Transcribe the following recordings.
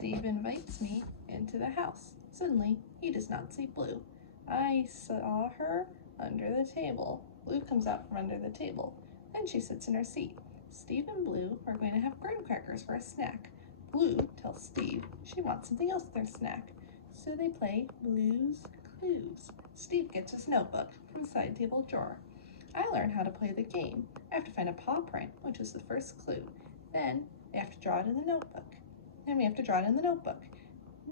Steve invites me into the house. Suddenly, he does not see Blue. I saw her under the table. Blue comes out from under the table. Then she sits in her seat. Steve and Blue are going to have graham crackers for a snack. Blue tells Steve she wants something else with their snack. So they play Blue's Clues. Steve gets his notebook from the side table drawer. I learn how to play the game. I have to find a paw print, which is the first clue. Then we have to draw it in the notebook.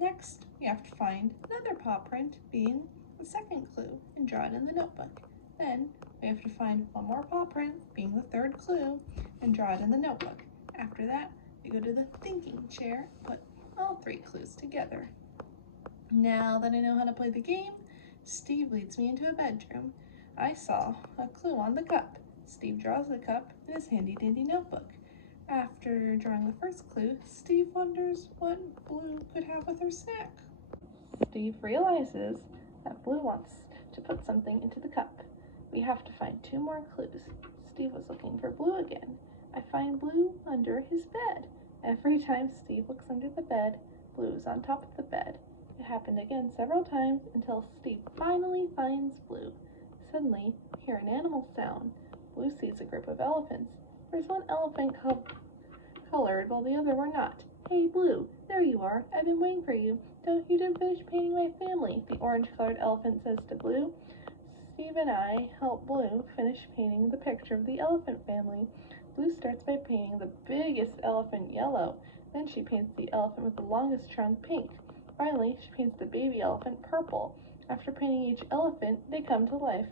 Next, we have to find another paw print, being the second clue, and draw it in the notebook. Then we have to find one more paw print, being the third clue, and draw it in the notebook. After that, we go to the thinking chair, put all three clues together. Now that I know how to play the game, Steve leads me into a bedroom. I saw a clue on the cup. Steve draws the cup in his handy-dandy notebook. After drawing the first clue, Steve wonders what Blue could have with her snack. Steve realizes that Blue wants to put something into the cup. We have to find two more clues. Steve was looking for Blue again. I find Blue under his bed. Every time Steve looks under the bed, Blue is on top of the bed. It happened again several times until Steve finally finds Blue. Suddenly, we hear an animal sound. Blue sees a group of elephants. There's one elephant colored while the other were not. Hey Blue, there you are. I've been waiting for you. You didn't finish painting my family, the orange-colored elephant says to Blue. Steve and I help Blue finish painting the picture of the elephant family. Blue starts by painting the biggest elephant yellow. Then she paints the elephant with the longest trunk pink. Finally, she paints the baby elephant purple. After painting each elephant, they come to life.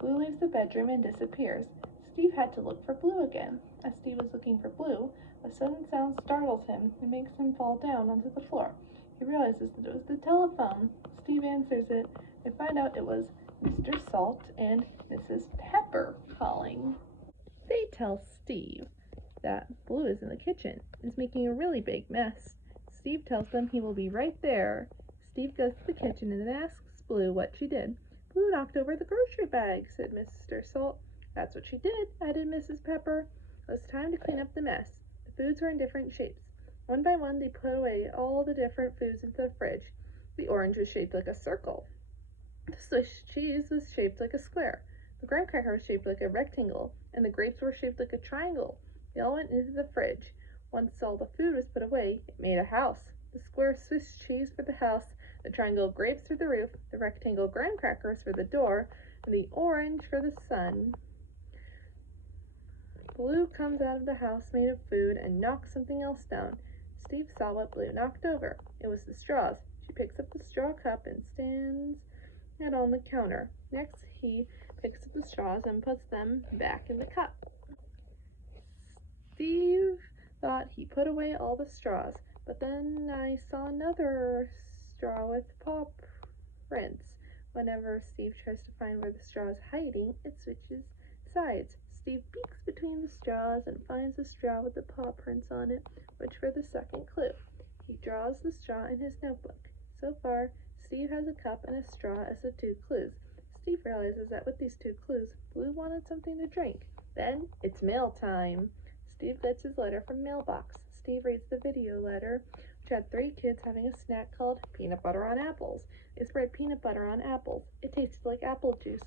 Blue leaves the bedroom and disappears. Steve had to look for Blue again. As Steve was looking for Blue, a sudden sound startles him and makes him fall down onto the floor. He realizes that it was the telephone. Steve answers it and find out it was Mr. Salt and Mrs. Pepper calling. They tell Steve that Blue is in the kitchen and is making a really big mess. Steve tells them he will be right there. Steve goes to the kitchen and then asks Blue what she did. Blue knocked over the grocery bag, said Mr. Salt. That's what she did, added Mrs. Pepper. It was time to clean up the mess. The foods were in different shapes. One by one, they put away all the different foods into the fridge. The orange was shaped like a circle. The Swiss cheese was shaped like a square. The graham cracker was shaped like a rectangle, and the grapes were shaped like a triangle. They all went into the fridge. Once all the food was put away, it made a house. The square Swiss cheese for the house, the triangle grapes for the roof, the rectangle graham crackers for the door, and the orange for the sun. Blue comes out of the house made of food and knocks something else down. Steve saw what Blue knocked over. It was the straws. She picks up the straw cup and stands it on the counter. Next, he picks up the straws and puts them back in the cup. Steve thought he put away all the straws, but then I saw another straw with paw prints. Whenever Steve tries to find where the straw is hiding, it switches sides. Steve peeks between the straws and finds a straw with the paw prints on it, which for the second clue. He draws the straw in his notebook. So far, Steve has a cup and a straw as the two clues. Steve realizes that with these two clues, Blue wanted something to drink. Then, it's mail time. Steve gets his letter from Mailbox. Steve reads the video letter, which had three kids having a snack called peanut butter on apples. They spread peanut butter on apples. It tasted like apple juice.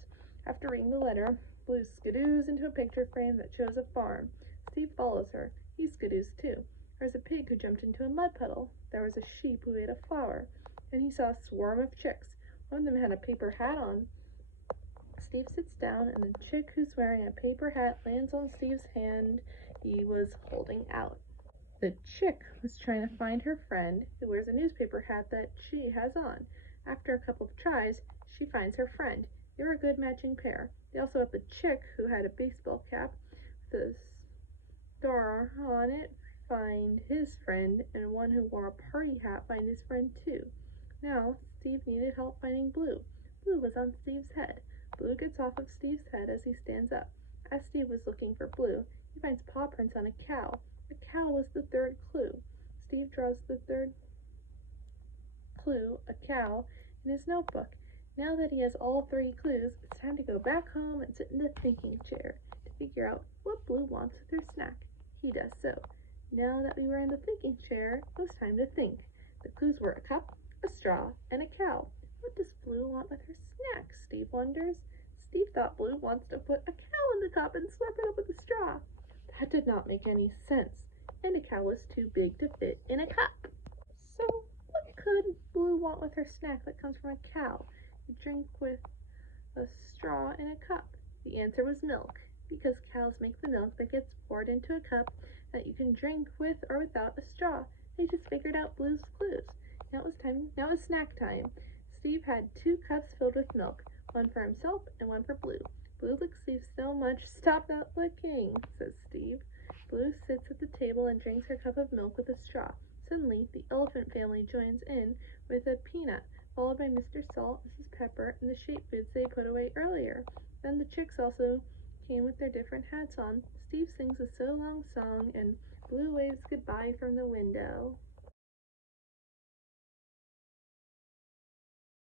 After reading the letter, Blue skidoos into a picture frame that shows a farm. Steve follows her. He skidoos too. There was a pig who jumped into a mud puddle. There was a sheep who ate a flower. And he saw a swarm of chicks. One of them had a paper hat on. Steve sits down, and the chick who's wearing a paper hat lands on Steve's hand he was holding out. The chick was trying to find her friend, who wears a newspaper hat that she has on. After a couple of tries, she finds her friend. They were a good matching pair. They also helped the chick, who had a baseball cap with a star on it, find his friend, and one who wore a party hat find his friend too. Now, Steve needed help finding Blue. Blue was on Steve's head. Blue gets off of Steve's head as he stands up. As Steve was looking for Blue, he finds paw prints on a cow. The cow was the third clue. Steve draws the third clue, a cow, in his notebook. Now that he has all three clues, it's time to go back home and sit in the thinking chair to figure out what Blue wants with her snack. He does so. Now that we were in the thinking chair, it was time to think. The clues were a cup, a straw, and a cow. What does Blue want with her snack? Steve wonders. Steve thought Blue wants to put a cow in the cup and slurp it up with a straw. That did not make any sense, and a cow was too big to fit in a cup. So what could Blue want with her snack that comes from a cow? You drink with a straw in a cup. The answer was milk, because cows make the milk that gets poured into a cup that you can drink with or without a straw. They just figured out Blue's clues. Now it was snack time. Steve had 2 cups filled with milk, one for himself and one for Blue. Blue licks Steve so much. Stop that licking, says Steve. Blue sits at the table and drinks her cup of milk with a straw. Suddenly, the elephant family joins in with a peanut, followed by Mr. Salt, Mrs. Pepper, and the sheep foods they put away earlier. Then the chicks also came with their different hats on. Steve sings a so long song, and Blue waves goodbye from the window.